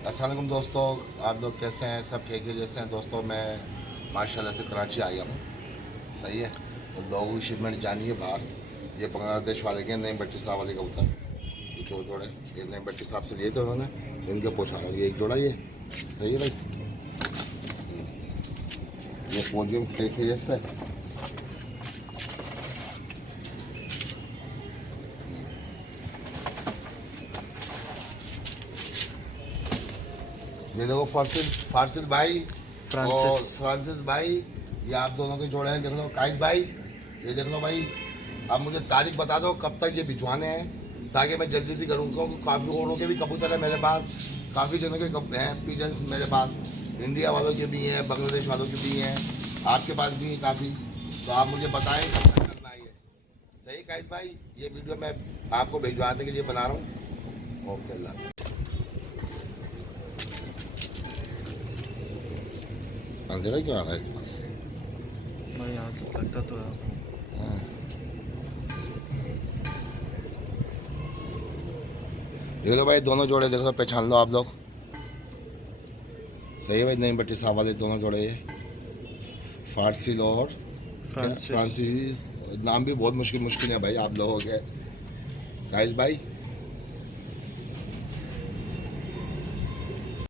अस्सलाम वालेकुम दोस्तों, आप लोग कैसे हैं? सब खैरियत से हैं दोस्तों। मैं माशाल्लाह से कराची आया हूँ। सही है, तो लोगों की शिपमेंट जानी है बाहर। ये बांग्लादेश वाले के नईम भट्टी साहब वाले कबूतर, ये दो जोड़े ये नईम भट्टी साहब से लिए थे उन्होंने, इनके पूछा रहा हूँ। ये एक जोड़ा, ये सही है भाई। ये पोडियम खैरियत से। ये देखो फासिल फासिल भाई और फ्रांसिस। फ्रांसिस भाई, ये आप दोनों के जोड़े हैं। देख लो काइस भाई, ये देख लो भाई। अब मुझे तारीख बता दो कब तक ये भिजवाने हैं, ताकि मैं जल्दी से करूँ। क्योंकि काफ़ी औरों के भी कबूतर है मेरे पास, काफ़ी जनों के हैं पिजन्स मेरे पास। इंडिया वालों के भी हैं, बांग्लादेश वालों के भी हैं, आपके पास भी हैं काफ़ी। तो आप मुझे बताएं कब तक करना है ये। सही काइस भाई, ये वीडियो मैं आपको भिजवाने के लिए बना रहा हूँ। ओके, अल्लाह। अंधेरा क्यों आ रहा है? मैं यहाँ तो लगता तो है। देख लो भाई, दोनों जोड़े देख लो, पहचान लो आप लोग। सही है भाई, नईम भट्टी साहब वाले दोनों जोड़े ये। फारसी और क्या फ्रांसिस। फ्रांसीसी, नाम भी बहुत मुश्किल मुश्किल है भाई आप लोगों के। गाइस भाई,